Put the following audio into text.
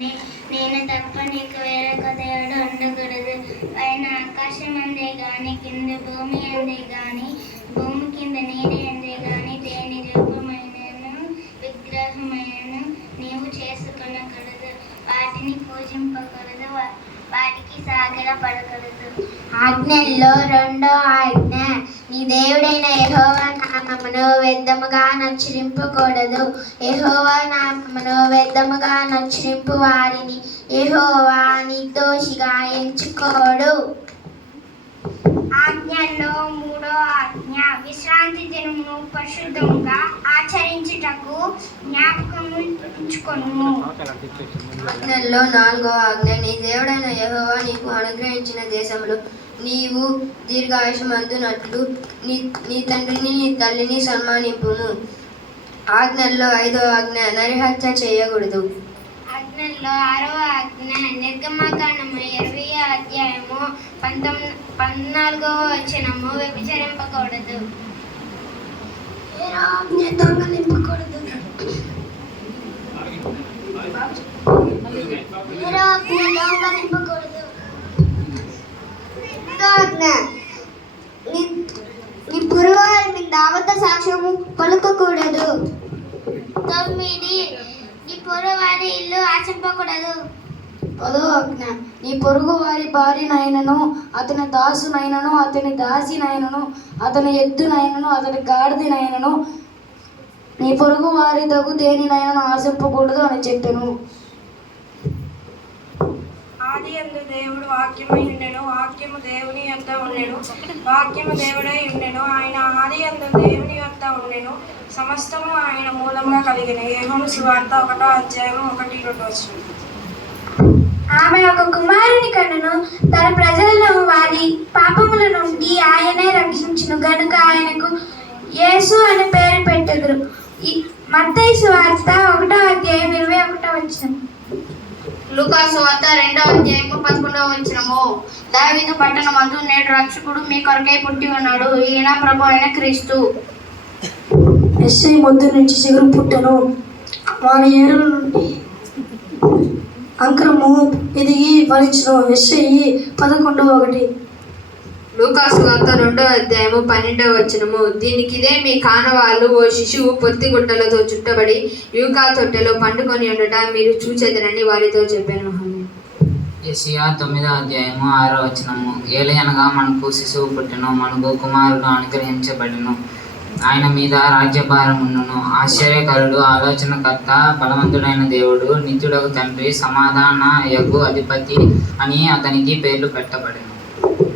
నేను తప్ప నీకు వేరొక దేవుడు ఉండకూడదు. పైన ఆకాశం అందే గాని, కింద భూమి అందే గాని, భూమి కింద నీరు అందే గాని, దేని రూపమైనను విగ్రహమైనను నీవు చేసుకొనకూడదు. వాటిని పూజింపకూడదు, వాటికి సాగిలపడకూడదు. ఆజ్ఞల్లో రెండో ఆజ్ఞ, నీ దేవుడైన యెహోవా నామమును వ్యర్థముగా నచ్చరింపకూడదు. యెహోవా నామమును వ్యర్థముగా నచ్చరింపు వారిని యెహోవా నిర్దోషిగా ఎంచుకోడు. ఆజ్ఞల్లో మూడో ఆజ్ఞ, విశ్రాంతి దినమును పరిశుద్ధంగా ఆచరించుటకు జ్ఞాపకము ఉంచుకొనుము. ఆజ్ఞల్లో నాలుగో ఆజ్ఞ, నీ దేవుడైన యెహోవా నీకు అనుగ్రహించిన దేశంలో నీవు దీర్ఘాయుష్మంతునట్లు నీ తండ్రిని నీ తల్లిని సన్మానింపుము. ఆజ్ఞల్లో ఐదో ఆజ్ఞ, నరహత్య చేయకూడదు. ఆజ్ఞల్లో ఆరవ ఆజ్ఞ, నిర్గమకాండము 20వ అధ్యాయము 14వ వచనము, వ్యభిచరింపకూడదు. దొంగలింపకూడదు. నీ పొరుగువారి మీద అబద్ధ సాక్ష్యము పలుకకూడదు. 9, నీ పొరుగువారి ఇల్లు ఆశింపకూడదు. 10వ ఆజ్ఞ, నీ పొరుగు వారి భార్యనైనను అతని దాసునైనను అతని దాసినైనను అతని ఎద్దునైనను అతని గాడిదనైనను నీ పొరుగు వారి దగు దేనినైనా ఆశింపకూడదు అని చెప్పెను. ఆదియందు దేవుడు వాక్యమై ఉండెను, వాక్యము దేవుని యొద్ద ఉండెను, వాక్యము దేవుడై ఉండెను. ఆయన ఆదియందు దేవుని యొద్ద ఉండెను, సమస్తము ఆయన మూలంగా కలిగిన. యోహాను సువార్త 1వ అధ్యాయము 1-2 వచనం. ఆమె ఒక కుమారుని కనును, తన ప్రజలను వారి పాపముల నుండి ఆయనే రక్షించును గనుక ఆయనకు యేసు అని పేరు పెట్టుదురు. మత్తయి సువార్త 1వ అధ్యాయం 21వ వచనం. లూకా సువార్త 2వ అధ్యాయము 11వ వచనము, దావీదు పట్టణమందు నేడు రక్షకుడు మీ కొరకై పుట్టి ఉన్నాడు, ఈయన ప్రభు అయిన క్రీస్తు. ఎస్ఐ మొద్దు నుంచి చిగురు పుట్టెను, వాని ఏరుల నుండి అంకురము ఎదిగి ఫలించును. ఎస్ఐ 11:1. లూకా సువార్త 2వ అధ్యాయము 12వ వచనము, దీనికిదే మీ కానవాళ్ళు ఓ శిశువు పొత్తిగుడ్డలతో చుట్టబడి యూకా తొట్టెలో పండుకొని ఉండట మీరు చూచెదరని వారితో చెప్పాను. యెషయా 9వ అధ్యాయము 6వ వచనము, ఏలయనగా మనకు శిశువు పుట్టెను, మనకు కుమారుడు అనుగ్రహించబడెను, ఆయన మీద రాజ్యభారం ఉండును. ఆశ్చర్యకరుడు, ఆలోచనకర్త, బలవంతుడైన దేవుడు, నిత్యుడకు తండ్రి, సమాధాన యగు అధిపతి అని అతనికి పేర్లు పెట్టబడెను.